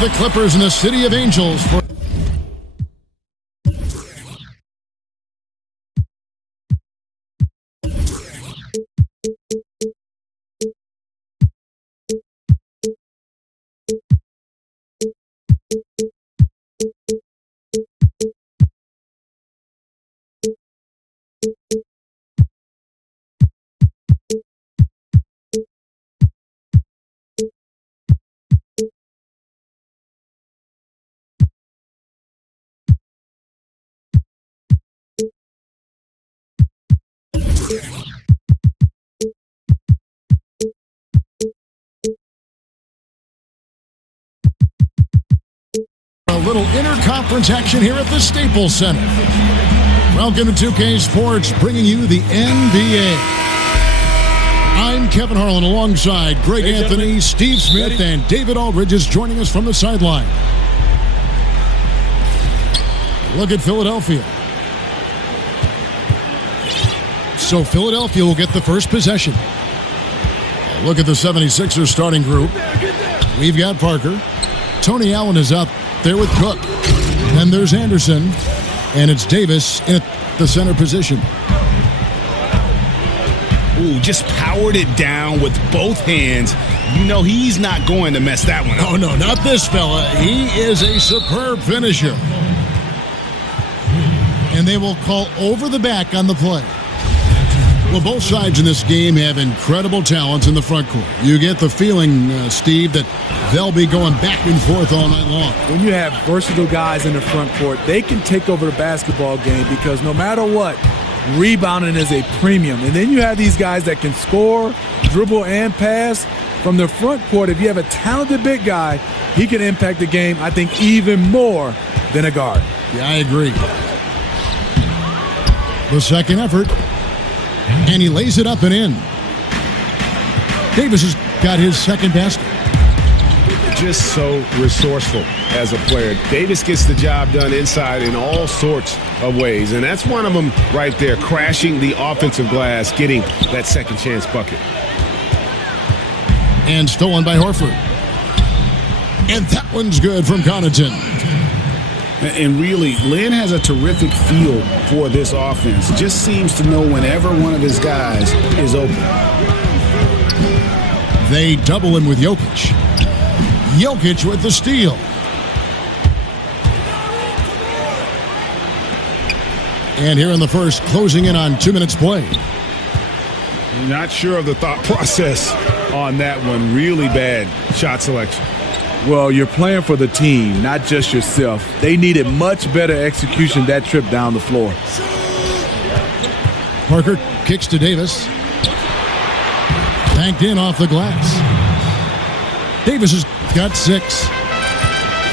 the Clippers and the City of Angels for a little interconference action here at the Staples Center. Welcome to 2K Sports, bringing you the NBA. I'm Kevin Harlan alongside Greg Anthony, Steve Smith, and David Aldridge is joining us from the sideline. Look at Philadelphia. So Philadelphia will get the first possession. Look at the 76ers starting group. We've got Parker. Tony Allen is out there with Cook. Then there's Anderson. And it's Davis in the center position. Ooh, just powered it down with both hands. You know he's not going to mess that one up. Oh, no, not this fella. He is a superb finisher. And they will call over the back on the play. Well, both sides in this game have incredible talents in the front court. You get the feeling, Steve, that they'll be going back and forth all night long. When you have versatile guys in the front court, they can take over the basketball game because no matter what, rebounding is a premium. And then you have these guys that can score, dribble, and pass. From the front court, if you have a talented big guy, he can impact the game, I think, even more than a guard. Yeah, I agree. The second effort. And he lays it up and in. Davis has got his second basket. Just so resourceful as a player. Davis gets the job done inside in all sorts of ways. And that's one of them right there, crashing the offensive glass, getting that second chance bucket. And stolen by Horford. And that one's good from Connaughton. And really, Lynn has a terrific feel for this offense. Just seems to know whenever one of his guys is open. They double him with Jokic. Jokic with the steal. And here in the first, closing in on 2 minutes play. Not sure of the thought process on that one. Really bad shot selection. Well, you're playing for the team, not just yourself. They needed much better execution that trip down the floor. Parker kicks to Davis. Banked in off the glass. Davis has got 6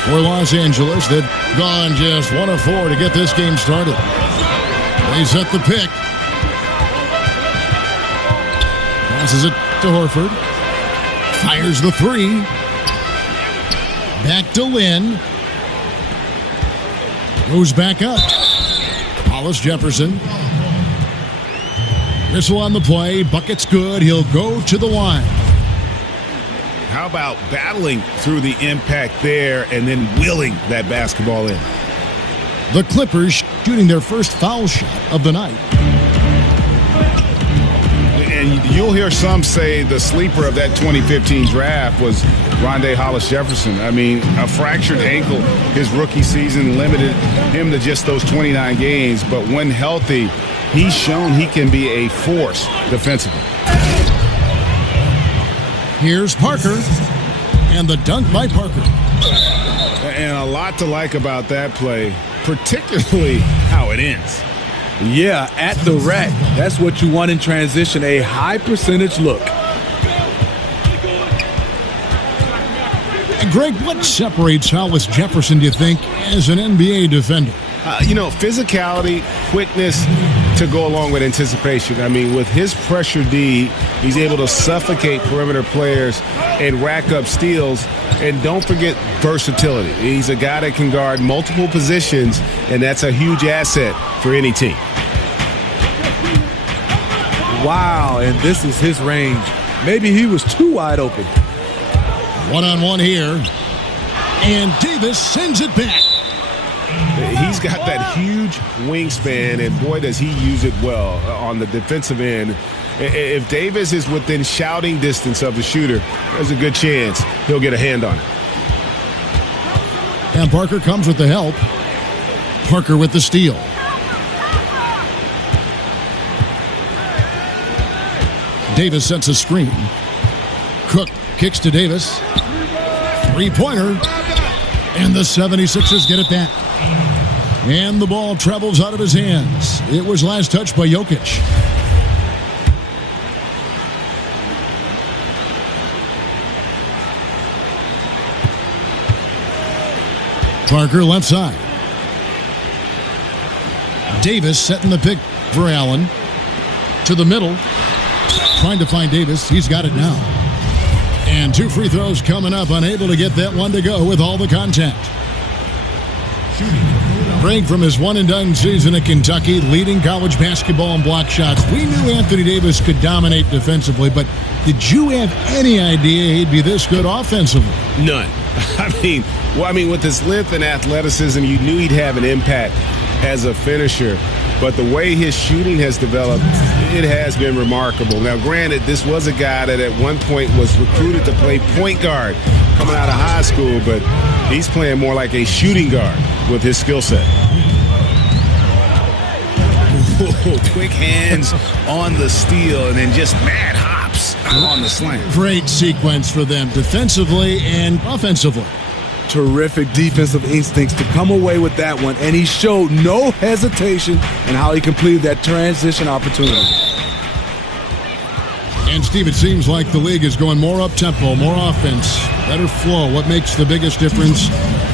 for Los Angeles. They've gone just 1 of 4 to get this game started. They set the pick. Passes it to Horford. Fires the 3. Back to Lynn. Goes back up. Hollis Jefferson. Whistle on the play. Bucket's good. He'll go to the line. How about battling through the impact there and then willing that basketball in? The Clippers shooting their first foul shot of the night. And you'll hear some say the sleeper of that 2015 draft was Rondé Hollis Jefferson. I mean, a fractured ankle his rookie season limited him to just those 29 games. But when healthy, he's shown he can be a force defensively. Here's Parker. And the dunk by Parker. And a lot to like about that play, particularly how it ends. Yeah, at the rack. That's what you want in transition, a high percentage look. And Greg, what separates Hollis Jefferson, do you think, as an NBA defender? Physicality, quickness to go along with anticipation. I mean, with his pressure D, he's able to suffocate perimeter players and rack up steals. And don't forget versatility. He's a guy that can guard multiple positions, and that's a huge asset for any team. Wow, and this is his range. Maybe he was too wide open. One-on-one here. And Davis sends it back. He's got that huge wingspan, and boy, does he use it well on the defensive end. If Davis is within shouting distance of the shooter, there's a good chance he'll get a hand on it. And Parker comes with the help. Parker with the steal. Davis sets a screen. Cook kicks to Davis. Three-pointer. And the 76ers get it back. And the ball travels out of his hands. It was last touched by Jokic. Parker left side. Davis setting the pick for Allen. To the middle. Trying to find Davis. He's got it now. And 2 free throws coming up. Unable to get that one to go with all the contact. Break from his one-and-done season at Kentucky, leading college basketball in block shots. We knew Anthony Davis could dominate defensively, but did you have any idea he'd be this good offensively? None. I mean, with his length and athleticism, you knew he'd have an impact as a finisher. But the way his shooting has developed, it has been remarkable. Now, granted, this was a guy that at one point was recruited to play point guard coming out of high school, but he's playing more like a shooting guard with his skill set. Quick hands on the steal and then just mad hops on the slam. Great sequence for them defensively and offensively. Terrific defensive instincts to come away with that one, and he showed no hesitation in how he completed that transition opportunity. And Steve, it seems like the league is going more up-tempo, more offense, better flow. What makes the biggest difference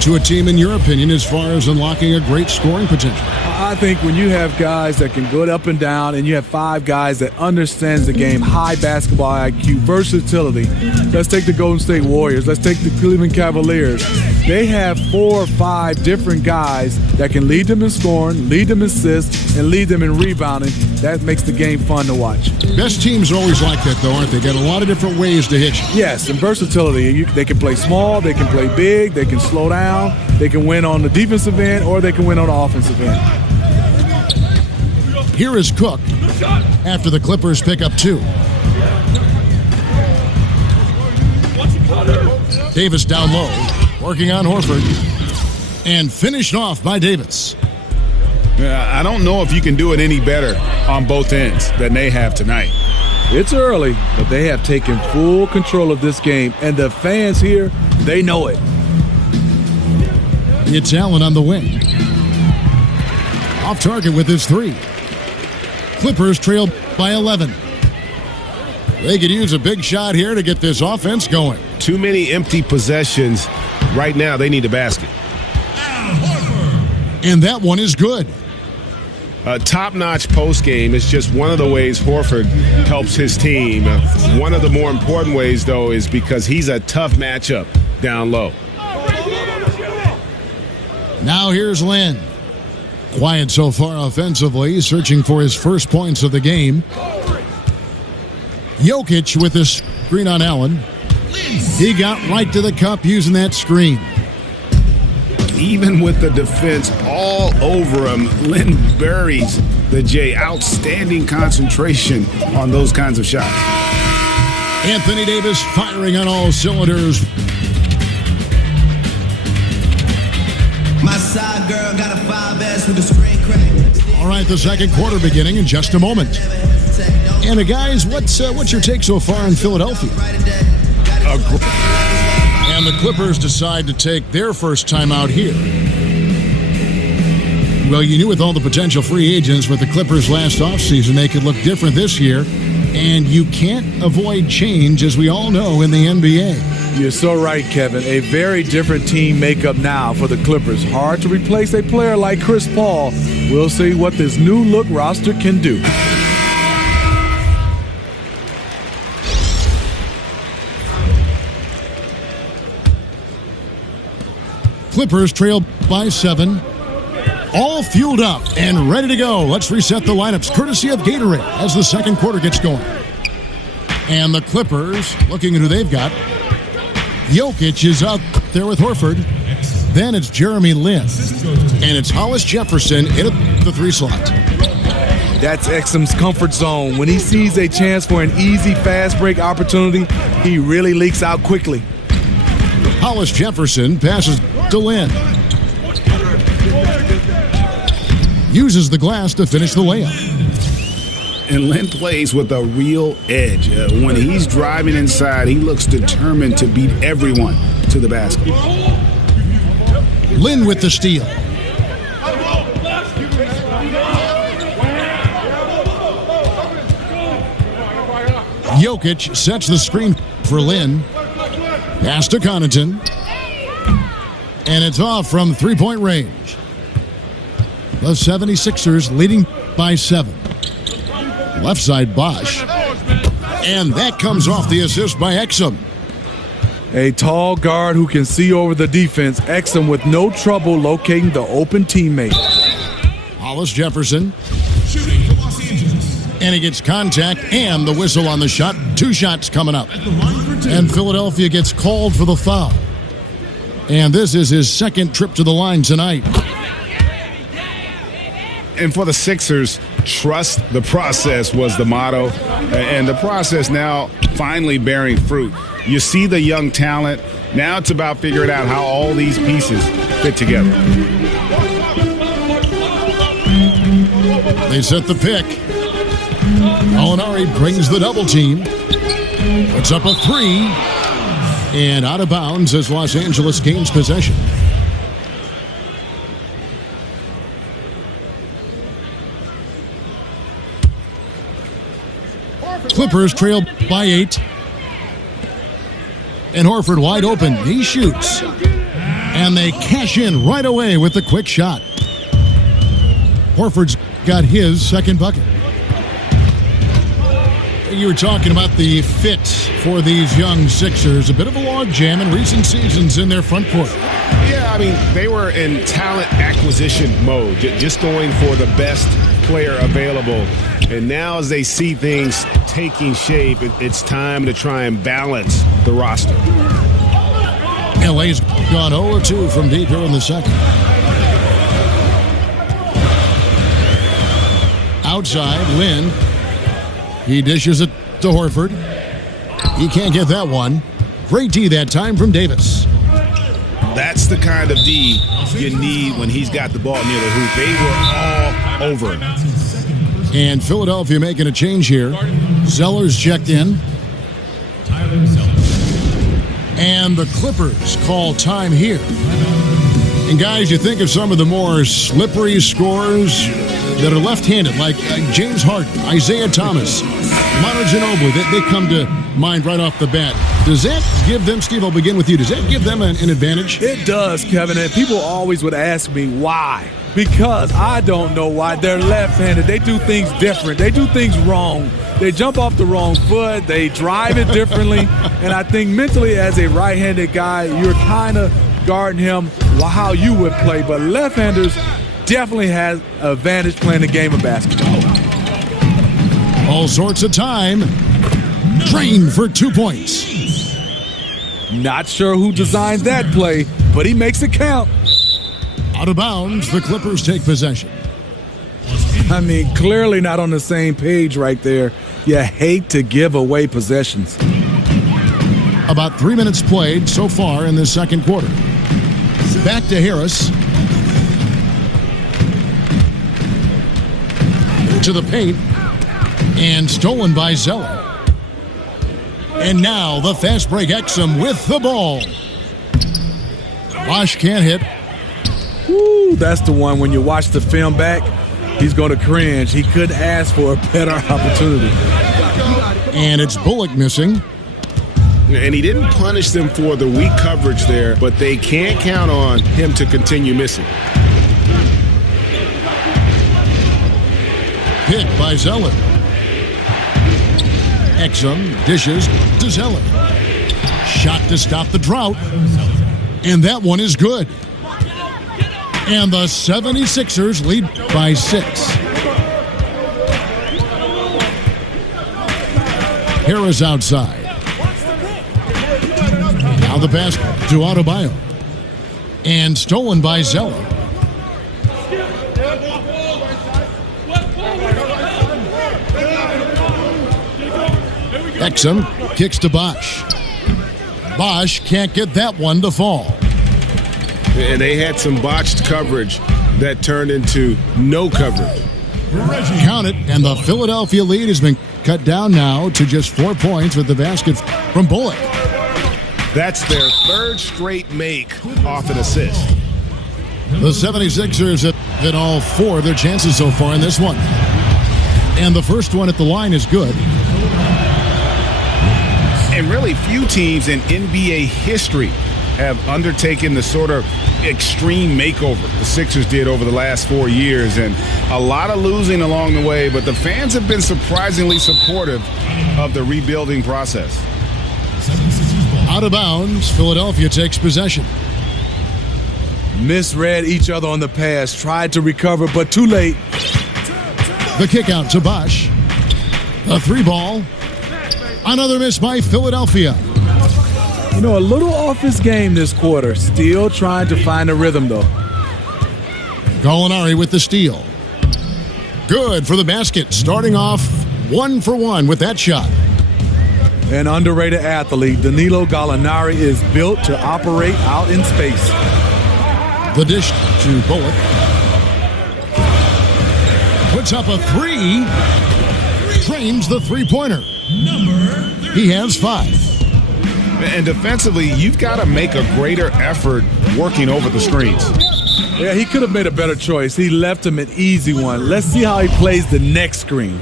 to a team, in your opinion, as far as unlocking a great scoring potential? I think when you have guys that can go up and down, and you have 5 guys that understands the game, high basketball IQ, versatility. Let's take the Golden State Warriors. Let's take the Cleveland Cavaliers. They have 4 or 5 different guys that can lead them in scoring, lead them in assists, and lead them in rebounding. That makes the game fun to watch. Best teams are always like that, though, aren't they? Got a lot of different ways to hit you. Yes, and versatility. They can play small, they can play big, they can slow down, they can win on the defensive end, or they can win on the offensive end. Here is Cook after the Clippers pick up 2. Davis down low, working on Horford, and finished off by Davis. I don't know if you can do it any better on both ends than they have tonight. It's early, but they have taken full control of this game, and the fans here, they know it. It's Allen on the wing. Off target with his 3. Clippers trail by 11. They could use a big shot here to get this offense going. Too many empty possessions. Right now, they need a basket. And that one is good. Top-notch post-game is just one of the ways Horford helps his team. One of the more important ways, though, is because he's a tough matchup down low. Now here's Lynn. Quiet so far offensively, searching for his first points of the game. Jokic with a screen on Allen. He got right to the cup using that screen. Even with the defense all over him, Lynn buries the J. Outstanding concentration on those kinds of shots. Anthony Davis firing on all cylinders. My side girl got a 5S with a screen crack. All right, the second quarter beginning in just a moment. And guys, what's your take so far in Philadelphia? And the Clippers decide to take their first time out here. Well, you knew with all the potential free agents with the Clippers last offseason, they could look different this year. And you can't avoid change, as we all know, in the NBA. You're so right, Kevin. A very different team makeup now for the Clippers. Hard to replace a player like Chris Paul. We'll see what this new look roster can do. Clippers trail by 7. All fueled up and ready to go. Let's reset the lineups, courtesy of Gatorade, as the second quarter gets going. And the Clippers, looking at who they've got. Jokic is out there with Horford. Then it's Jeremy Lin. And it's Hollis Jefferson in the 3 slot. That's Exum's comfort zone. When he sees a chance for an easy fast break opportunity, he really leaks out quickly. Hollis Jefferson passes to Lin. Uses the glass to finish the layup. And Lin plays with a real edge. When he's driving inside, he looks determined to beat everyone to the basket. Lin with the steal. Jokic sets the screen for Lin. Pass to Connaughton. And it's off from three-point range. The 76ers leading by 7. Left side Bosch. And that comes off the assist by Exum. A tall guard who can see over the defense. Exum with no trouble locating the open teammate. Hollis Jefferson. And he gets contact and the whistle on the shot. 2 shots coming up. And Philadelphia gets called for the foul. And this is his second trip to the line tonight. And for the Sixers, trust the process was the motto. And the process now finally bearing fruit. You see the young talent. Now it's about figuring out how all these pieces fit together. They set the pick. Molinari brings the double team. Puts up a 3. And out of bounds as Los Angeles gains possession. Clippers trail by 8. And Horford wide open. He shoots. And they cash in right away with the quick shot. Horford's got his second bucket. You were talking about the fit for these young Sixers. A bit of a logjam in recent seasons in their front court. Yeah, I mean, they were in talent acquisition mode, just going for the best player available. And now as they see things taking shape, it's time to try and balance the roster. LA's gone 0-2 from deep here in the second. Outside, Lin. He dishes it to Horford. He can't get that one. Great D that time from Davis. That's the kind of D you need when he's got the ball near the hoop. They were all over him. And Philadelphia making a change here. Zeller's checked in. And the Clippers call time here. And guys, you think of some of the more slippery scorers that are left-handed, like James Harden, Isaiah Thomas, Manu Ginobili, they come to mind right off the bat. Does that give them, Steve, I'll begin with you, does that give them an advantage? It does, Kevin, and people always would ask me why. Because I don't know why. They're left-handed. They do things different. They do things wrong. They jump off the wrong foot. They drive it differently. And I think mentally as a right-handed guy, you're kind of guarding him how you would play. But left-handers definitely has an advantage playing the game of basketball. All sorts of time. Trained for 2 points. Not sure who designed that play, but he makes it count. Out of bounds, the Clippers take possession. I mean, clearly not on the same page right there. You hate to give away possessions. About 3 minutes played so far in the second quarter. Back to Harris. To the paint. And stolen by Zeller. And now the fast break Exum with the ball. Bosch can't hit. Woo, that's the one when you watch the film back, he's going to cringe. He couldn't ask for a better opportunity. And it's Bullock missing. And he didn't punish them for the weak coverage there, but they can't count on him to continue missing. Pick by Zeller. Exum dishes to Zeller. Shot to stop the drought. And that one is good. And the 76ers lead by 6. Harris outside. Now the pass to Adebayo. And stolen by Zeller. Exum kicks to Bosch. Bosch can't get that one to fall. And they had some botched coverage that turned into no coverage. Count it, and the Philadelphia lead has been cut down now to just 4 points with the basket from Bullock. That's their third straight make off an assist. The 76ers have hit all 4 of their chances so far in this one. And the first one at the line is good. And really few teams in NBA history have undertaken the sort of extreme makeover the Sixers did over the last 4 years, and a lot of losing along the way, but the fans have been surprisingly supportive of the rebuilding process. Out of bounds, Philadelphia takes possession. Misread each other on the pass, tried to recover, but too late. The kick out to Bosch. The 3-ball. Another miss by Philadelphia. You know, a little off his game this quarter. Still trying to find a rhythm, though. Gallinari with the steal. Good for the basket. Starting off 1 for 1 with that shot. An underrated athlete, Danilo Gallinari is built to operate out in space. The dish to Bullock. Puts up a 3. Trains the three-pointer. He has 5. And defensively, you've got to make a greater effort working over the screens. Yeah, he could have made a better choice. He left him an easy one. Let's see how he plays the next screen.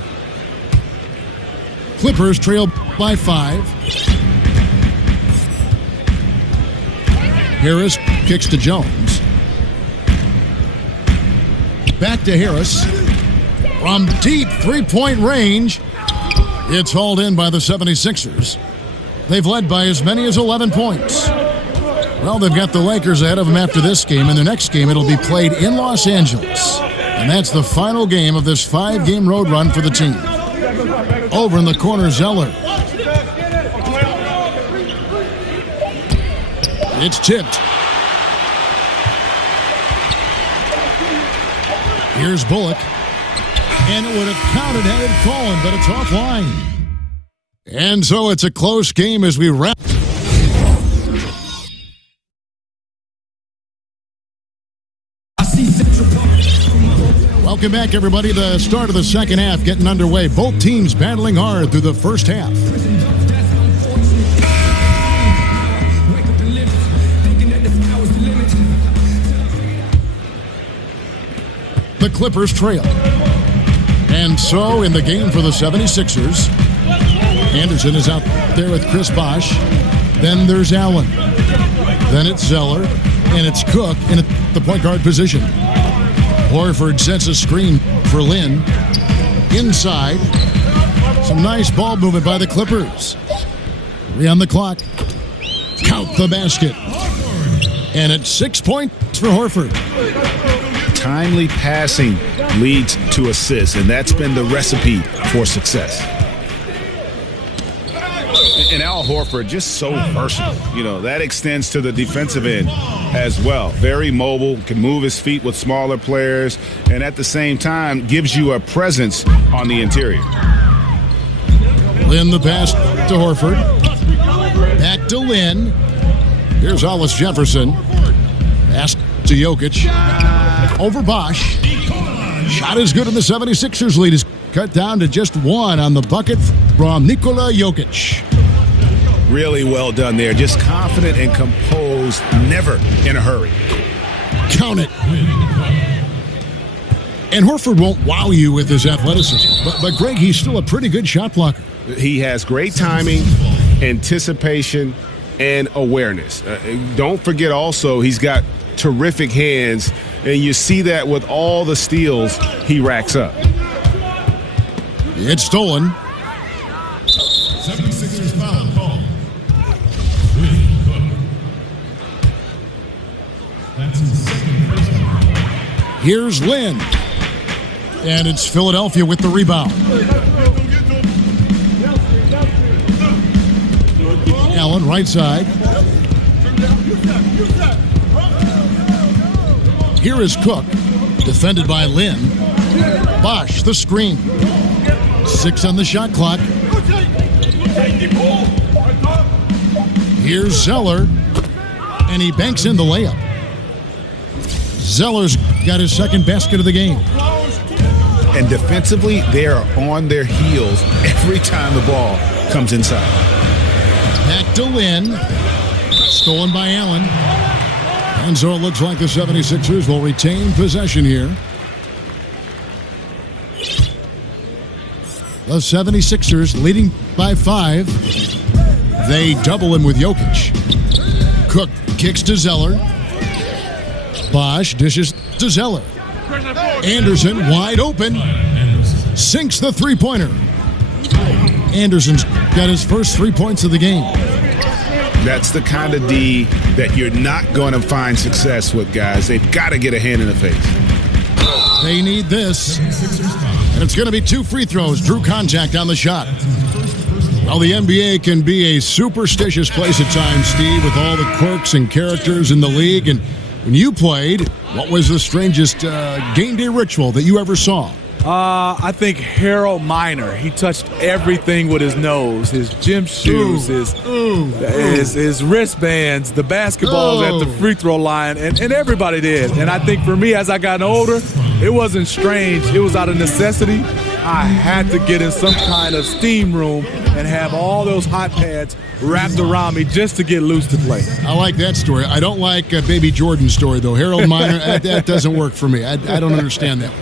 Clippers trail by 5. Harris kicks to Jones. Back to Harris. From deep three-point range. It's hauled in by the 76ers. They've led by as many as 11 points. Well, they've got the Lakers ahead of them after this game. In their next game, it'll be played in Los Angeles. And that's the final game of this 5-game road run for the team. Over in the corner, Zeller. It's tipped. Here's Bullock. And it would have counted had it fallen, but it's offline. And so it's a close game as we wrap. Welcome back, everybody. The start of the second half getting underway. Both teams battling hard through the first half. The Clippers trail. And so in the game for the 76ers, Anderson is out there with Chris Bosh. Then there's Allen. Then it's Zeller. And it's Cook in the point guard position. Horford sets a screen for Lynn. Inside. Some nice ball movement by the Clippers. 3 on the clock. Count the basket. And it's 6 points for Horford. Timely passing leads to assists, and that's been the recipe for success. And Al Horford, just so versatile. You know, that extends to the defensive end as well. Very mobile, can move his feet with smaller players, and at the same time gives you a presence on the interior. Lynn the pass to Horford. Back to Lynn. Here's Hollis Jefferson. Pass to Jokic. Over Bosh. Shot is good, and the 76ers lead is cut down to just 1 on the bucket from Nikola Jokic. Really well done there. Just confident and composed, never in a hurry. Count it. And Horford won't wow you with his athleticism. But Greg, he's still a pretty good shot blocker. He has great timing, anticipation, and awareness. Don't forget also he's got terrific hands, and you see that with all the steals he racks up. It's stolen. 76ers foul call. That's his second personal. Here's Lynn. And it's Philadelphia with the rebound. Allen, right side. Here is Cook, defended by Lin. Bosch, the screen. 6 on the shot clock. Here's Zeller, and he banks in the layup. Zeller's got his second basket of the game. And defensively, they are on their heels every time the ball comes inside. Back to Lin. Stolen by Allen. And so it looks like the 76ers will retain possession here. The 76ers leading by 5. They double him with Jokic. Cook kicks to Zeller. Bosch dishes to Zeller. Anderson wide open. Sinks the three-pointer. Anderson's got his first 3 points of the game. That's the kind of D that you're not going to find success with, guys. They've got to get a hand in the face. They need this. And it's going to be 2 free throws. Drew contact on the shot. Well, the NBA can be a superstitious place at times, Steve, with all the quirks and characters in the league. And when you played, what was the strangest game day ritual that you ever saw? I think Harold Miner. He touched everything with his nose, his gym shoes, his wristbands, the basketballs at the free throw line, and everybody did. And I think for me, as I got older, it wasn't strange. It was out of necessity. I had to get in some kind of steam room and have all those hot pads wrapped around me just to get loose to play. I like that story. I don't like Baby Jordan's story, though. Harold Miner, that doesn't work for me. I don't understand that.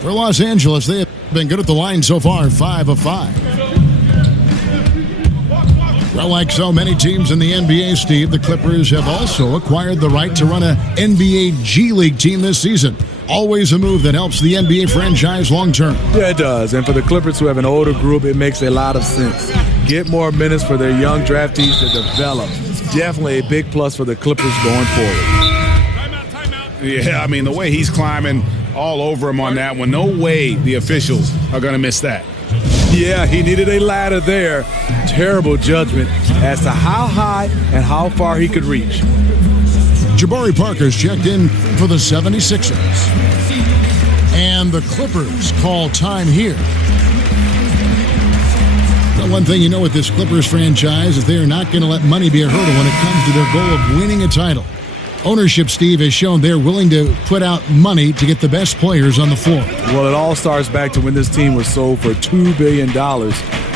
For Los Angeles, they have been good at the line so far, 5 of 5. Well, like so many teams in the NBA, Steve, the Clippers have also acquired the right to run an NBA G League team this season. Always a move that helps the NBA franchise long term. Yeah, it does. And for the Clippers who have an older group, it makes a lot of sense. Get more minutes for their young draftees to develop. It's definitely a big plus for the Clippers going forward. Yeah, I mean, the way he's climbing all over him on that one, no way the officials are going to miss that. Yeah, he needed a ladder there. Terrible judgment as to how high and how far he could reach. Jabari Parker's checked in for the 76ers. And the Clippers call time here. Well, one thing you know with this Clippers franchise is they are not going to let money be a hurdle when it comes to their goal of winning a title. Ownership, Steve, has shown they're willing to put out money to get the best players on the floor. Well, it all starts back to when this team was sold for $2 billion.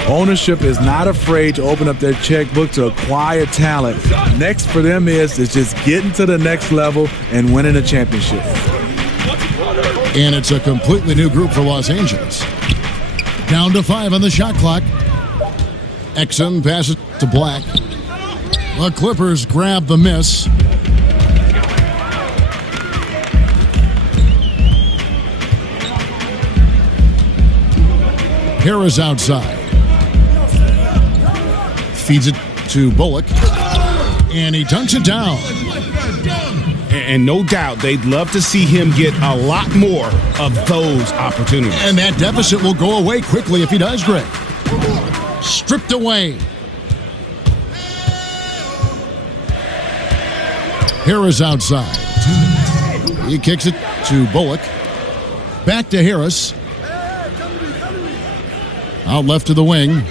Ownership is not afraid to open up their checkbook to acquire talent. Next for them is just getting to the next level and winning a championship. And it's a completely new group for Los Angeles. Down to 5 on the shot clock. Exum passes to Black. The Clippers grab the miss. Harris outside. Feeds it to Bullock. And he dunks it down. And no doubt they'd love to see him get a lot more of those opportunities. And that deficit will go away quickly if he does, Greg. Stripped away. Harris outside. He kicks it to Bullock. Back to Harris. Out left to the wing.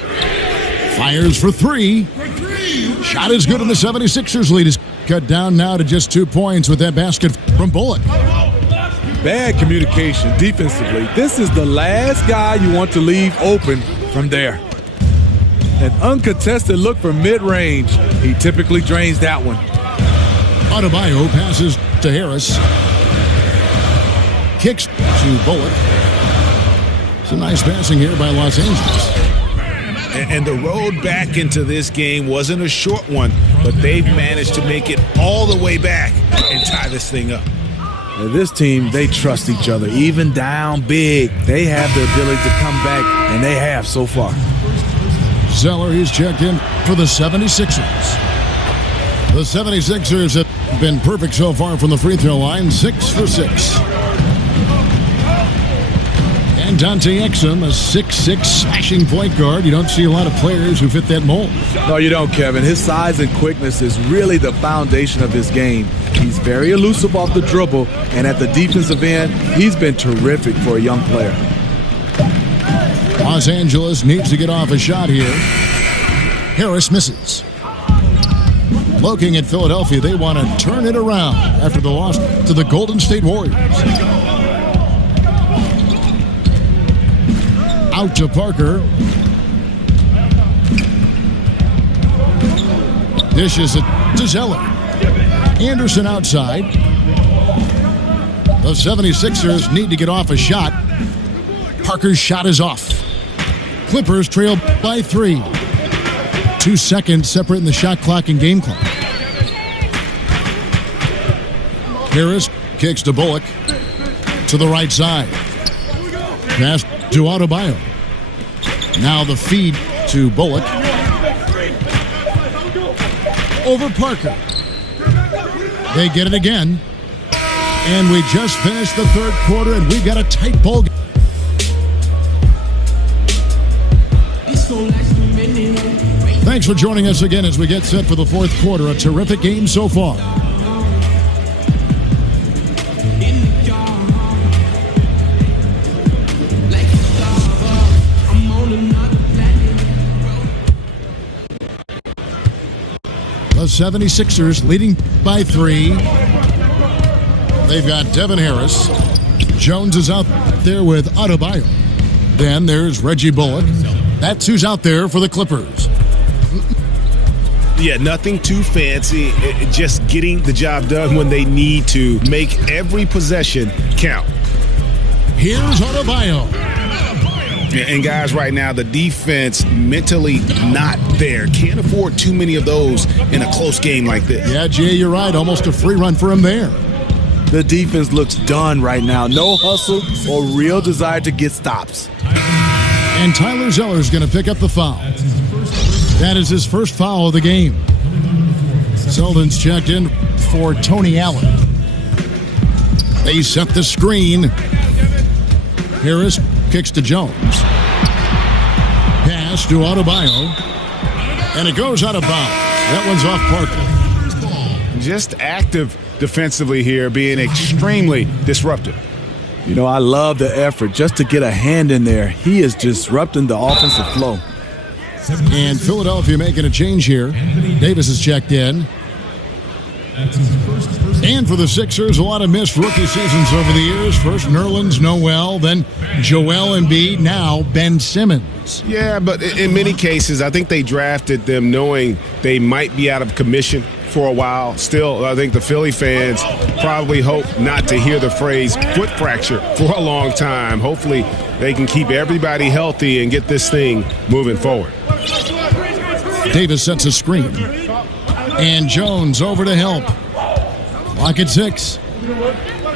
Fires for 3. Shot is good, and the 76ers lead is cut down now to just 2 points with that basket from Bullock. Bad communication defensively. This is the last guy you want to leave open from there. An uncontested look for mid-range. He typically drains that one. Adebayo passes to Harris. Kicks to Bullock. Some nice passing here by Los Angeles. And the road back into this game wasn't a short one, but they've managed to make it all the way back and tie this thing up. Now this team, they trust each other. Even down big, they have the ability to come back, and they have so far. Zeller, he's checked in for the 76ers. The 76ers have been perfect so far from the free throw line, 6 for 6. And Dante Exum, a 6'6" slashing point guard. You don't see a lot of players who fit that mold. No, you don't, Kevin. His size and quickness is really the foundation of his game. He's very elusive off the dribble, and at the defensive end, he's been terrific for a young player. Los Angeles needs to get off a shot here. Harris misses. Looking at Philadelphia, they want to turn it around after the loss to the Golden State Warriors. Out to Parker. Dishes it to Zeller. Anderson outside. The 76ers need to get off a shot. Parker's shot is off. Clippers trail by 3. 2 seconds separating the shot clock and game clock. Harris kicks to Bullock to the right side. Pass to Adebayo. Now the feed to Bullock. Over Parker. They get it again. And we just finished the third quarter, and we've got a tight ball game. Thanks for joining us again as we get set for the fourth quarter. A terrific game so far. The 76ers leading by 3. They've got Devin Harris. Jones is out there with Adebayo. Then there's Reggie Bullock. That's who's out there for the Clippers. Yeah, nothing too fancy. Just getting the job done when they need to. Make every possession count. Here's Adebayo. And guys, right now, the defense mentally not there. Can't afford too many of those in a close game like this. Yeah, Jay, you're right. Almost a free run for him there. The defense looks done right now. No hustle or real desire to get stops. And Tyler Zeller's going to pick up the foul. That is his first foul of the game. Selden's checked in for Tony Allen. They set the screen. Harris kicks to Jones. Pass to Adebayo. And it goes out of bounds. That one's off Parker. Just active defensively here, being extremely disruptive. You know, I love the effort just to get a hand in there. He is disrupting the offensive flow. And Philadelphia making a change here. Davis is checked in. And for the Sixers, a lot of missed rookie seasons over the years. First Nerlens Noel, then Joel Embiid, now Ben Simmons. Yeah, but in many cases, I think they drafted them knowing they might be out of commission for a while. Still, I think the Philly fans probably hope not to hear the phrase foot fracture for a long time. Hopefully, they can keep everybody healthy and get this thing moving forward. Davis sets a screen. And Jones over to help. Clock at 6.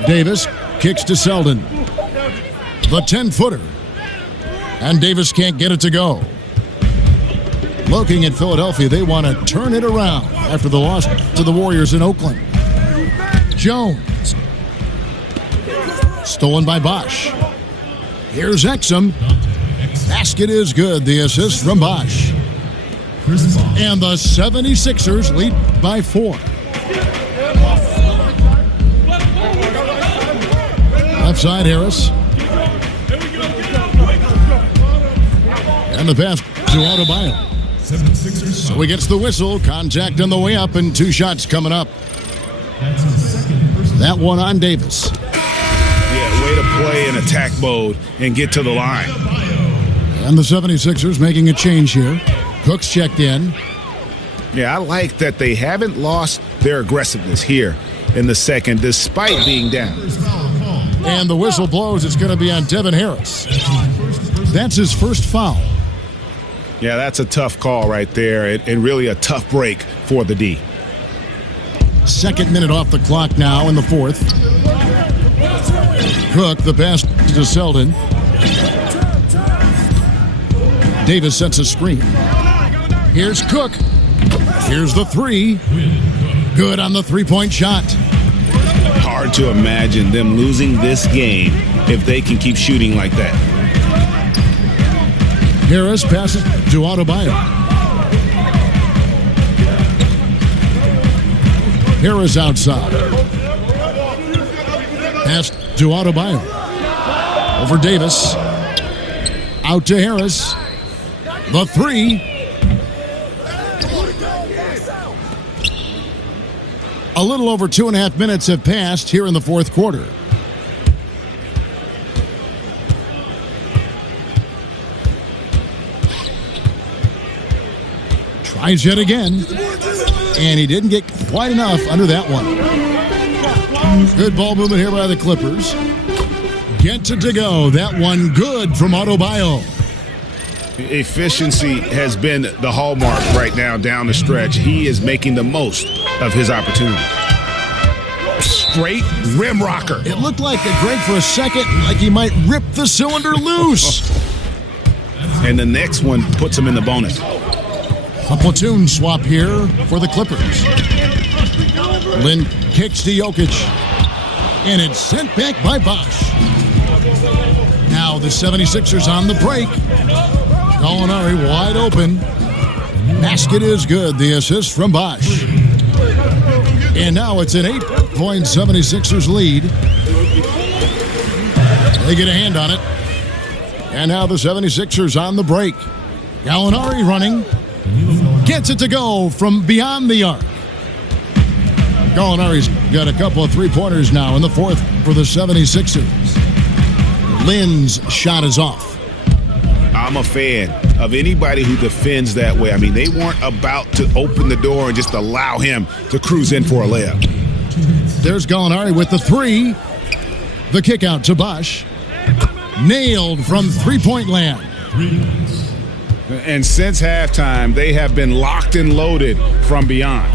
Davis kicks to Selden. The 10-footer. And Davis can't get it to go. Looking at Philadelphia, they want to turn it around after the loss to the Warriors in Oakland. Jones. Stolen by Bosch. Here's Exum. Basket is good. The assist from Bosch. And the 76ers lead by 4. Left side, Harris. And the pass to Adebayo. So he gets the whistle. Contact on the way up and 2 shots coming up. That one on Davis. Yeah, way to play in attack mode and get to the line. And the 76ers making a change here. Cook's checked in. Yeah, I like that they haven't lost their aggressiveness here in the second, despite being down. And the whistle blows. It's going to be on Devin Harris. That's his first foul. Yeah, that's a tough call right there, and really a tough break for the D. Second minute off the clock now in the fourth. Cook, the pass to Selden. Davis sets a screen. Here's Cook. Here's the 3. Good on the 3-point shot. Hard to imagine them losing this game if they can keep shooting like that. Harris passes to Adebayo. Harris outside. Pass to Adebayo. Over Davis. Out to Harris. The three. A little over 2.5 minutes have passed here in the fourth quarter. Tries yet again. And he didn't get quite enough under that one. Good ball movement here by the Clippers. Gets it to go. That one good from Adebayo. Efficiency has been the hallmark right now down the stretch. He is making the most of his opportunity. Straight rim rocker. It looked like a break for a second, like he might rip the cylinder loose. And the next one puts him in the bonus. A platoon swap here for the Clippers. Lin kicks to Jokic. And it's sent back by Bosh. Now the 76ers on the break. Gallinari wide open. Basket is good. The assist from Bosh. And now it's an 8-point 76ers lead. They get a hand on it. And now the 76ers on the break. Gallinari running. Gets it to go from beyond the arc. Gallinari's got a couple of three-pointers now in the fourth for the 76ers. Lin's shot is off. I'm a fan of anybody who defends that way. I mean, they weren't about to open the door and just allow him to cruise in for a layup. There's Gallinari with the three. The kick out to Bosh. Nailed from three-point land. And since halftime, they have been locked and loaded from beyond.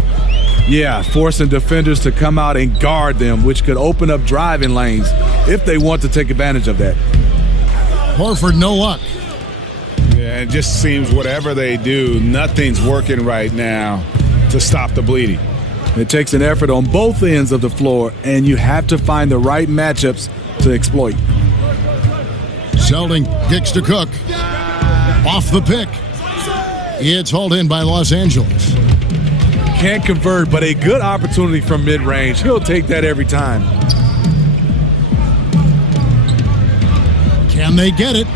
Yeah, forcing defenders to come out and guard them, which could open up driving lanes if they want to take advantage of that. Horford, no luck. Yeah, it just seems whatever they do, nothing's working right now to stop the bleeding. It takes an effort on both ends of the floor, and you have to find the right matchups to exploit. Selding kicks to Cook. Off the pick. It's hauled in by Los Angeles. Can't convert, but a good opportunity from mid-range. He'll take that every time. Can they get it?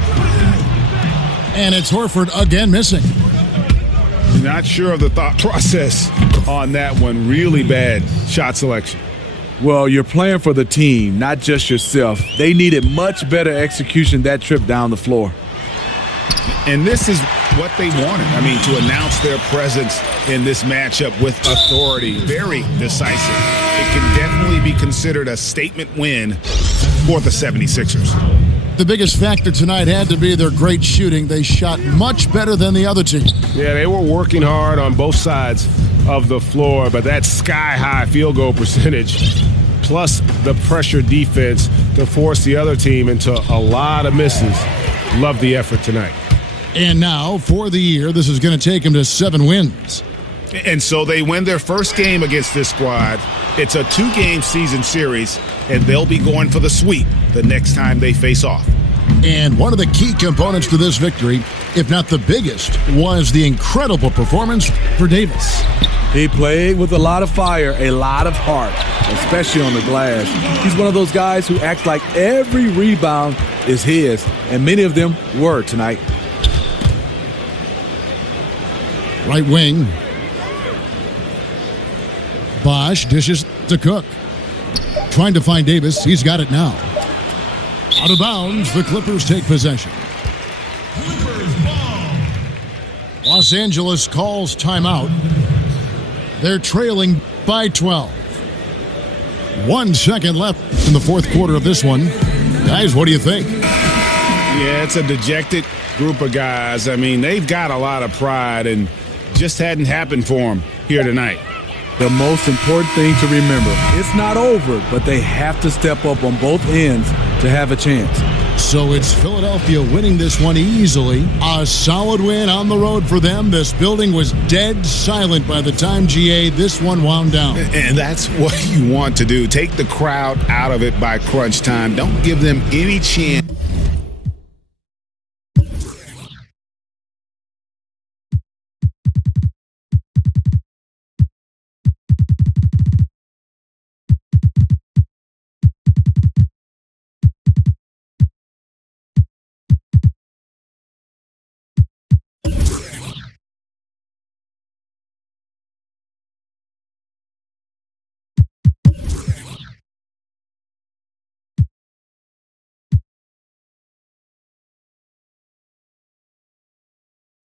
And it's Horford again missing. Not sure of the thought process on that one. Really bad shot selection. Well, you're playing for the team, not just yourself. They needed much better execution that trip down the floor. And this is what they wanted. I mean, to announce their presence in this matchup with authority. Very decisive. It can definitely be considered a statement win for the 76ers. The biggest factor tonight had to be their great shooting. They shot much better than the other team. Yeah, they were working hard on both sides of the floor, but that sky-high field goal percentage plus the pressure defense to force the other team into a lot of misses. Love the effort tonight. And now, for the year, this is going to take them to 7 wins. And so they win their first game against this squad. It's a 2-game season series, and they'll be going for the sweep the next time they face off. And one of the key components to this victory, if not the biggest, was the incredible performance for Davis. He played with a lot of fire, a lot of heart, especially on the glass. He's one of those guys who acts like every rebound is his, and many of them were tonight. Right wing. Bosh dishes to Cook. Trying to find Davis. He's got it now. Out of bounds. The Clippers take possession. Los Angeles calls timeout. They're trailing by 12. 1 second left in the fourth quarter of this one. Guys, what do you think? Yeah, it's a dejected group of guys. I mean, they've got a lot of pride and just hadn't happened for them here tonight. The most important thing to remember, it's not over, but they have to step up on both ends to have a chance. So it's Philadelphia winning this one easily. A solid win on the road for them. This building was dead silent by the time, GA, this one wound down. And that's what you want to do. Take the crowd out of it by crunch time. Don't give them any chance.